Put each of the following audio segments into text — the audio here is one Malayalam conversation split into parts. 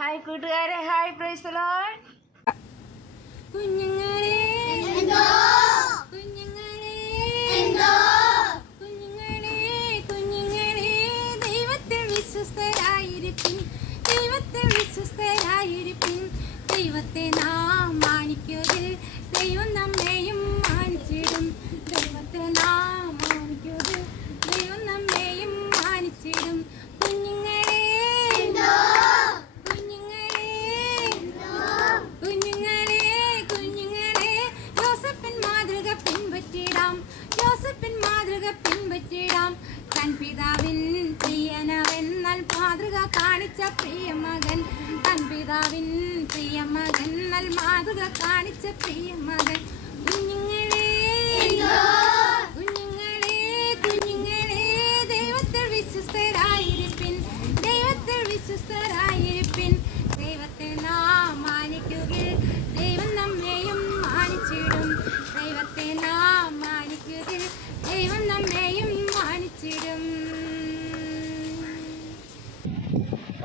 ഹായ് കൂട്ടുകാരെ, ഹായ്, പ്രൈസ് ദി ലോർഡ്. കുഞ്ഞുങ്ങളെ ദൈവത്തിൽ വിശ്വസ്തരായിരിപ്പിൻ, ദൈവത്തിൽ വിശ്വസ്തരായിരിപ്പിൻ. ദൈവത്തെ നാം മാനിക്കുവിൻ, ദൈവം നമ്മെയും മാനിച്ചിടും. ദൈവത്തെ നാം മാനിക്കുവിൻ, ദൈവം നമ്മെയും മാനിച്ചിടും. പിൻപറ്റിടാം. തൻ പിതാവിൻ പ്രിയനവെന്നാൽ മാതൃക കാണിച്ച പ്രിയമകൻ. തൻ പിതാവിൻ പ്രിയമകൻ എന്നാൽ മാതൃക കാണിച്ച പ്രിയമകൻ. കുഞ്ഞുങ്ങളെ ദൈവത്തിൽ വിശ്വസ്തരായിരിപ്പിൻ, ദൈവത്തിൽ വിശ്വസ്തരായിരിപ്പിൻ. ദൈവത്തെ നാം മാനിക്കുകയിൽ ദൈവം നമ്മെയും മാനിച്ചിടും. ദൈവത്തെ നാം മാനിക്കുകയിൽ ദൈവം നമ്മെയും മാനിച്ചിടും.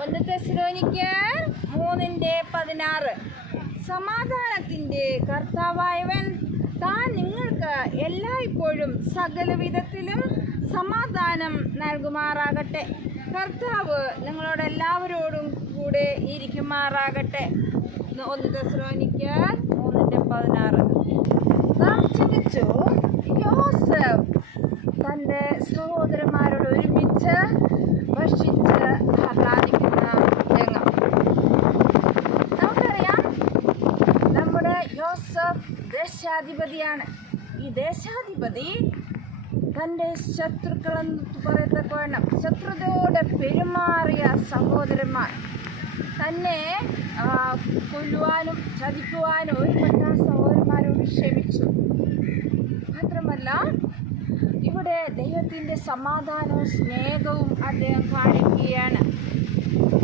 1 തെസ്സലോനിക്കർ 3:16. സമാധാനത്തിൻ്റെ കർത്താവായവൻ താൻ നിങ്ങൾക്ക് എല്ലായ്പ്പോഴും സകലവിധത്തിലും സമാധാനം നൽകുമാറാകട്ടെ. കർത്താവ് നിങ്ങളോട് എല്ലാവരോടും കൂടെ ഇരിക്കുമാറാകട്ടെ. 1 തെസ്സലോനിക്കർ 3:16. നാം ചിന്തിച്ചു, യോസഫ് തൻ്റെ സഹോദരന്മാരോട് ഒരുമിച്ച് ഭക്ഷിച്ച് ആഹ്ലാദിക്കുന്ന രംഗം നമുക്കറിയാം. നമ്മുടെ യോസഫ് ദേശാധിപതിയാണ്. ഈ ദേശാധിപതി തൻ്റെ ശത്രുക്കളെന്ന് പറയത്തക്കവണ്ണം ശത്രുതയോടെ പെരുമാറിയ സഹോദരന്മാർ തന്നെ കൊല്ലുവാനും ചതിക്കുവാനും ഒരുപെട്ട സഹോദരന്മാരോട് ക്ഷമിച്ചു. മാത്രമല്ല, ഇവിടെ ദൈവത്തിൻ്റെ സമാധാനവും സ്നേഹവും അദ്ദേഹം കാണിക്കുകയാണ്.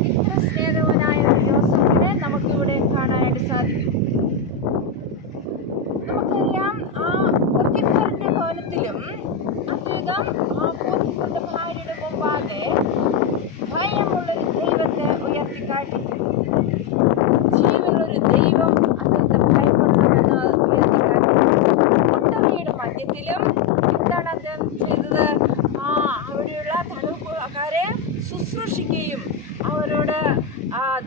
ഇത്ര സ്നേഹവനായ യോസഫിനെ നമുക്കിവിടെ കാണാനായിട്ട് സാധിക്കും. നമുക്കറിയാം, ആ പോത്തിഫറിൻ്റെ ഭവനത്തിലും അദ്ദേഹം ആ പോത്തിഫറിൻ്റെ ഭാര്യയുടെ മുമ്പാകെ ഭയമുള്ളൊരു ദൈവത്തെ ഉയർത്തിക്കാട്ടി. ജീവനുള്ളൊരു ദൈവം അദ്ദേഹത്തെ ഭയപ്പെടണമെന്ന് ഉയർത്തിക്കാട്ടി. കുട്ടറയുടെ മധ്യത്തിലും എന്താണ് അദ്ദേഹം ചെയ്തത്? അവിടെയുള്ള തടവുകാരെ ശുശ്രൂഷിക്കുകയും അവരോട്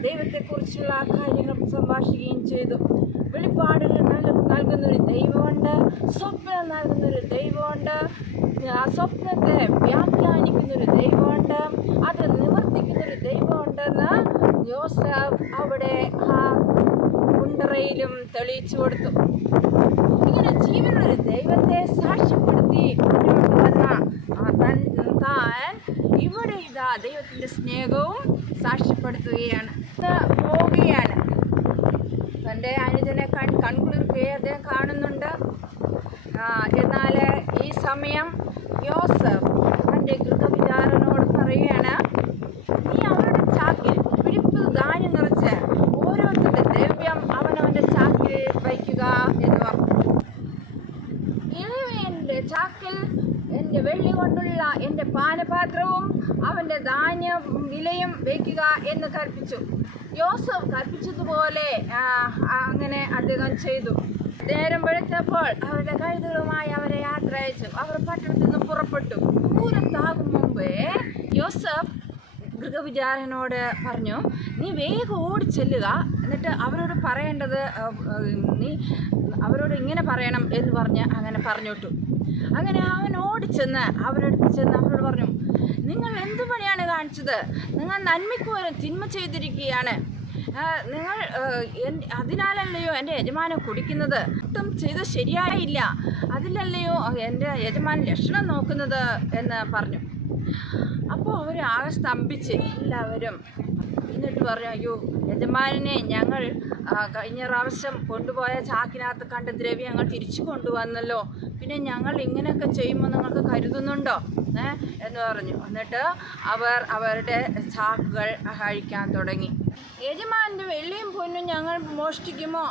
ദൈവത്തെക്കുറിച്ചുള്ള കാര്യങ്ങൾ സംഭാഷിക്കുകയും ചെയ്തു. വെളിപ്പാടുകൾ നൽകുന്നൊരു ദൈവമുണ്ട്, സ്വപ്നം നൽകുന്നൊരു ദൈവമുണ്ട്, സ്വപ്നത്തെ വ്യാഖ്യാനിക്കുന്നൊരു ദൈവമുണ്ട്, അത് നിവർത്തിക്കുന്നൊരു ദൈവമുണ്ടെന്ന് യോസഫ് അവിടെ ആ കുണ്ടറയിലും തെളിയിച്ചു കൊടുത്തു. ഇങ്ങനെ ജീവനുള്ളൊരു ദൈവത്തെ സാക്ഷ്യപ്പെടുത്തി മുന്നോട്ട് വന്ന താൻ ഇവിടെ ഇതാ ദൈവത്തിൻ്റെ സ്നേഹവും സാക്ഷ്യപ്പെടുത്തുകയാണ്, പോവുകയാണ്. തൻ്റെ അനുജനെ കൺകുളിർക്കെ അദ്ദേഹം കാണുന്നുണ്ട്. എന്നാൽ ഈ സമയം യോസഫ് തൻ്റെ ഗൃഹവിചാരനോട് പറയുകയാണ്, നീ അവരുടെ ചാക്കിൽ പിടിപ്പ് ധാന്യം നിറച്ച് ഓരോരുത്തരുടെ ദ്രവ്യം അവനവൻ്റെ ചാക്കിൽ വയ്ക്കുക എന്ന് പറഞ്ഞു. ഇളയവൻ്റെ ചാക്കിൽ എൻ്റെ വെള്ളി കൊണ്ടുള്ള എൻ്റെ പാനപാത്രവും അവൻ്റെ ധാന്യ വിലയും വയ്ക്കുക എന്ന് കൽപ്പിച്ചു. യോസഫ് കൽപ്പിച്ചതുപോലെ അങ്ങനെ അദ്ദേഹം ചെയ്തു. നേരം വെളുത്തപ്പോൾ അവരുടെ കഴുതുകളുമായി അവരെ യാത്ര അയച്ചു. അവർ പട്ടണത്തിൽ നിന്ന് പുറപ്പെട്ടു. ദൂരത്താകും മുമ്പേ യോസഫ് ഗൃഹവിചാരനോട് പറഞ്ഞു, നീ വേഗം ഓടിച്ചെല്ലുക, എന്നിട്ട് അവരോട് പറയേണ്ടത് നീ അവരോട് ഇങ്ങനെ പറയണം എന്ന് പറഞ്ഞ് അങ്ങനെ പറഞ്ഞുവിട്ടു. അങ്ങനെ അവൻ ഓടിച്ചെന്ന് അവരോട് പറഞ്ഞു, നിങ്ങൾ എന്തു പണിയാണ് കാണിച്ചത്? നിങ്ങൾ നന്മയ്ക്ക് പോലും തിന്മ ചെയ്തിരിക്കുകയാണ്. നിങ്ങൾ അതിനാലല്ലയോ എൻ്റെ യജമാനൻ കുടിക്കുന്നത്? ഒട്ടും ചെയ്ത് ശരിയായില്ല, അതിലല്ലയോ എൻ്റെ യജമാനൻ ലക്ഷണം നോക്കുന്നത് എന്ന് പറഞ്ഞു. അപ്പോൾ അവർ ആകെ സ്തംഭിച്ച് എല്ലാവരും. എന്നിട്ട് പറഞ്ഞു, അയ്യോ യജമാനെ, ഞങ്ങൾ കഴിഞ്ഞ പ്രാവശ്യം കൊണ്ടുപോയ ചാക്കിനകത്ത് കണ്ട ദ്രവ്യം ഞങ്ങൾ തിരിച്ചു കൊണ്ടുവന്നല്ലോ, പിന്നെ ഞങ്ങൾ ഇങ്ങനെയൊക്കെ ചെയ്യുമ്പോൾ നിങ്ങൾക്ക് കരുതുന്നുണ്ടോ എന്ന് പറഞ്ഞു. എന്നിട്ട് അവർ അവരുടെ ചാക്കുകൾ അഴിക്കാൻ തുടങ്ങി. യജമാൻ്റെ വെള്ളിയും പൊന്നും ഞങ്ങൾ മോഷ്ടിക്കുമോ?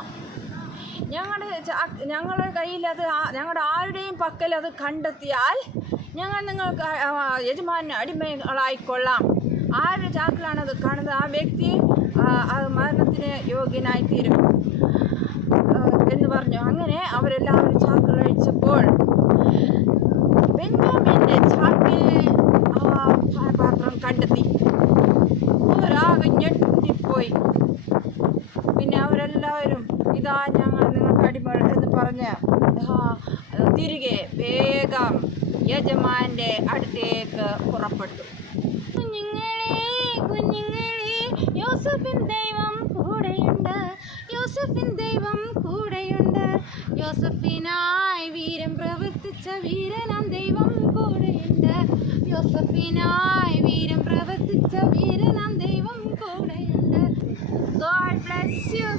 ഞങ്ങളുടെ കയ്യിൽ അത് ഞങ്ങളുടെ ആരുടെയും പക്കൽ അത് കണ്ടെത്തിയാൽ ഞങ്ങൾ നിങ്ങൾക്ക് യജമാന് അടിമകളായിക്കൊള്ളാം. ആരുടെ ചാക്കിലാണത് കാണുന്നത്? ആ വ്യക്തി അത് മരണത്തിന് യോഗ്യനായി തീരും എന്ന് പറഞ്ഞു. അങ്ങനെ അവരെല്ലാവരും ചാക്കുകൾ അഴിച്ചപ്പോൾ ബെന്യാമീന്റെ ചാക്കിൽ ആ പാനപാത്രം കണ്ടെത്തി. അവരാകെ ഞെട്ടിപ്പോയി. പിന്നെ അവരെല്ലാവരും ഇതാ ഞങ്ങൾ നിങ്ങൾക്ക് അടിമകൾ എന്ന് പറഞ്ഞ് തിരികെ വേഗം യജമാന്റെ അടുത്തേക്ക് പുറപ്പെട്ടു. കുഞ്ഞുങ്ങളെ യോസഫിൻ ദൈവം കൂടെയുണ്ട്, യോസഫിൻ ദൈവം കൂടെയുണ്ട്. യോസഫിനായി വീരം പ്രവർത്തിച്ച വീരനാം ദൈവം കൂടെയുണ്ട്. യോസഫിനായി വീരം പ്രവർത്തിച്ച വീരനാം ദൈവം കൂടെയുണ്ട്. God bless you.